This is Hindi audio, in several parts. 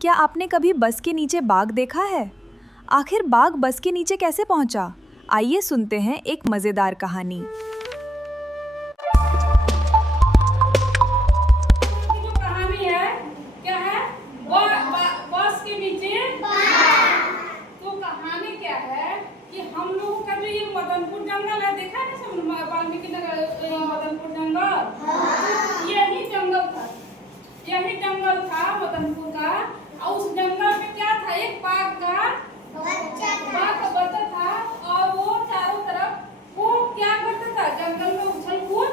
क्या आपने कभी बस के नीचे बाघ देखा है? आखिर बाघ बस के नीचे कैसे पहुंचा? आइए सुनते हैं एक मजेदार कहानी। जो कहानी है क्या है? बस के नीचे। तो कहानी क्या है कि हम लोगों का जो ये मदनपुर जंगल है, देखा है ना सब वाल्मीकि नगर मदनपुर जंगल, यही जंगल था मदनपुर का। और उस जंगल में क्या था, एक बाघ का बच्चा था। और वो चारों तरफ वो क्या करता था, जंगल में उछल कूद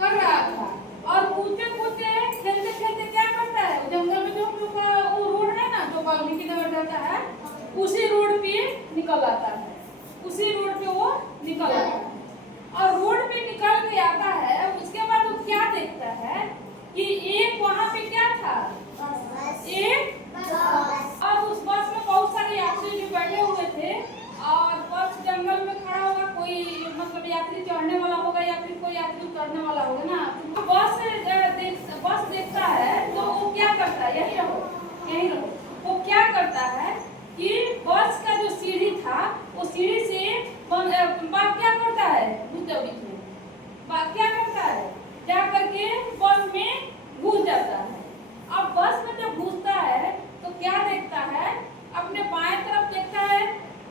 कर रहा था। और कूदते कूदते खेलते खेलते क्या करता है, जंगल में जो हम लोग का वो रोड है ना, जो वाल्मीकि नगर जाता है, उसी रोड पे निकल आता है। उसी रोड पे वो निकल आता है। और रोड पे निकल के आता है, उसके बाद वो क्या देखता है कि एक वहाँ पे क्या था, एक और उस बस में बहुत सारे यात्री जो बैठे हुए थे। और बस जंगल में खड़ा होगा, कोई मतलब यात्री चढ़ने वाला होगा या फिर कोई यात्री उतरने वाला होगा ना। बस देखता है तो वो क्या करता है, यही रहो, वो क्या करता है कि बस का जो सीढ़ी था, वो सीढ़ी से बाघ क्या करता है, बाघ क्या करता है, जा करके बस में घुस जाता है। अब बस में जब घुसता है तो क्या देखता है, अपने बाएं तरफ देखता है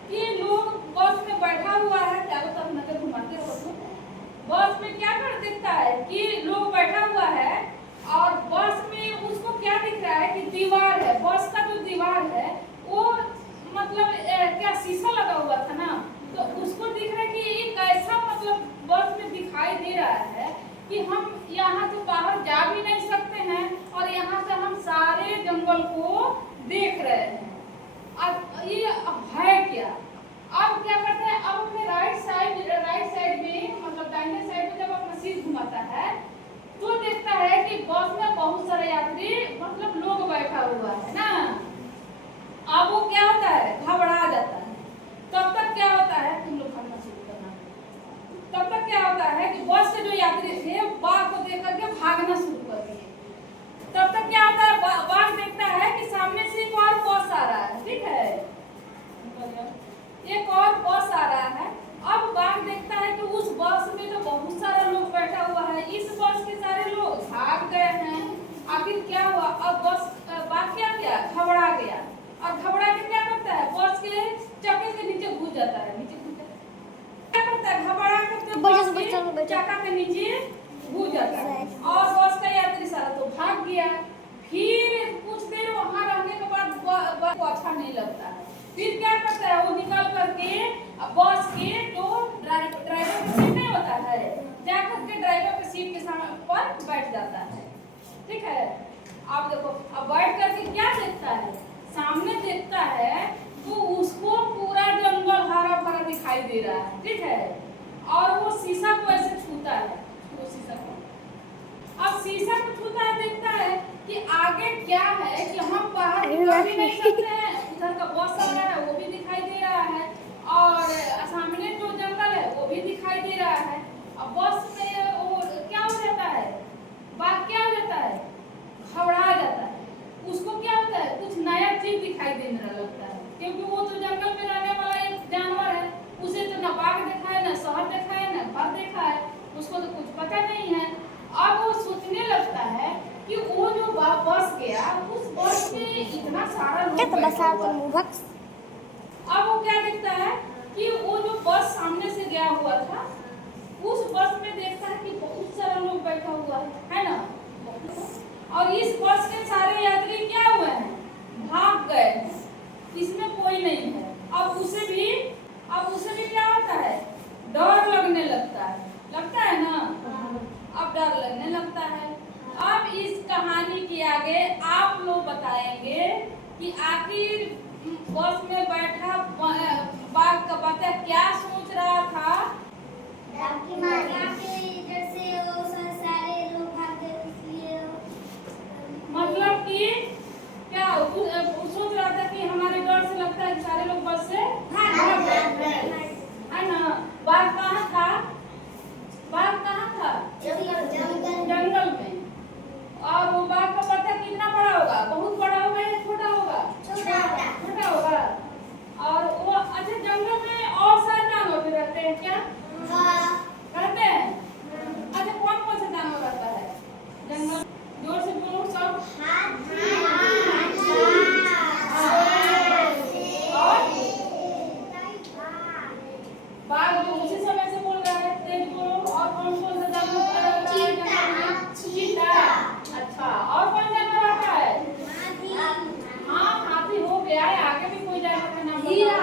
कि लोग बस में बैठा हुआ है। चारों तरफ नजर घुमाते रहो। बस में क्या कर देखता है कि लोग बैठा हुआ है। और बस में उसको क्या दिख रहा है कि दीवार है, बस का जो दीवार है वो मतलब क्या शीशा लगा हुआ था ना, तो उसको दिख रहा है कि एक ऐसा मतलब बस में दिखाई दे रहा है कि हम यहाँ से बाहर जा भी नहीं सकते हैं और यहाँ से हम सारे जंगल को देख रहे हैं। अब ये है क्या, अब क्या करते हैं, अब अपने राइट साइड में मतलब दाहिने साइड में जब अपना सिर घुमाता है तो देखता है कि बस में बहुत सारे यात्री मतलब लोग बैठा हुआ है ना। अब वो क्या होता है, घबरा जाता है। तब तक क्या होता है, तुम लोग भागना शुरू करना। तब तक क्या होता है कि बस के जो यात्री थे बाघ को देख करके भागना शुरू कर दिए। तब तक क्या होता है, बाघ देखता है कि सामने से एक और बस आ रहा है, ठीक है, एक और बस आ रहा है। अब बाघ देखता है कि उस बस में तो बहुत सारा लोग बैठा हुआ है, इस बस के सारे लोग भाग गए हैं। आखिर क्या हुआ, अब बाघ क्या किया, घबरा गया। और घबरा के क्या करता है, बस के चक्के के नीचे घुस जाता है। क्या करता है, घबरा के बस के चक्का के नीचे घुस जाता है। और बस का यात्री सारा तो भाग गया। फिर कुछ देर वहां रहने के बाद बस को अच्छा नहीं लगता है। फिर क्या करता है, वो निकल करके बस के जो ड्राइवर का सीट नहीं होता है, जाकर के ड्राइवर के सीट के पर बैठ जाता है, ठीक है। अब देखो, अब बैठ करके क्या देखता है, सामने देखता है तो उसको पूरा जंगल हरा भरा दिखाई दे रहा है, ठीक है। और वो शीशा को ऐसे छूता है, वो शीशा को, अब शीशा को छूता है, देखता है कि आगे क्या है कि हम बाहर निकल भी नहीं सकते हैं। उधर का बस आ रहा है वो भी दिखाई दे रहा है और सामने जो जंगल है वो भी दिखाई दे रहा है। अब बस में वो क्या हो जाता है, बाघ क्या हो जाता है, घबरा जाता है। उसको क्या होता है, कुछ नया चीज दिखाई देने लगता है, क्योंकि वो तो जंगल में रहने वाला एक जानवर है। उसे तो ना बाघ देखा है, ना शहर देखा है, ना घर देखा है, उसको तो कुछ पता नहीं है। अब वो सोचने लगता है कि वो जो बस गया, उस बस में इतना सारा लोग बैठा हुआ है। अब वो क्या देखता है कि वो जो बस सामने से गया हुआ था, उस बस में देखता है कि बहुत सारा लोग बैठा हुआ है ना। और इस बस के सारे यात्री क्या हुए हैं, भाग गए हैं, इसमें कोई नहीं है। अब उसे भी क्या होता है, डर लगने लगता है ना। अब डर लगने लगता है। अब इस कहानी के आगे आप लोग बताएंगे कि आखिर बस में बैठा बाघ का बच्चा क्या सोच रहा था। मतलब कि क्या सोच रहा था कि हमारे डर से लगता है सारे लोग बस से भाग गए है ना। बाघ कहाँ था, जंगल में। और वो बाघ का बच्चा कितना बड़ा होगा, बहुत बड़ा होगा या छोटा होगा, हीरा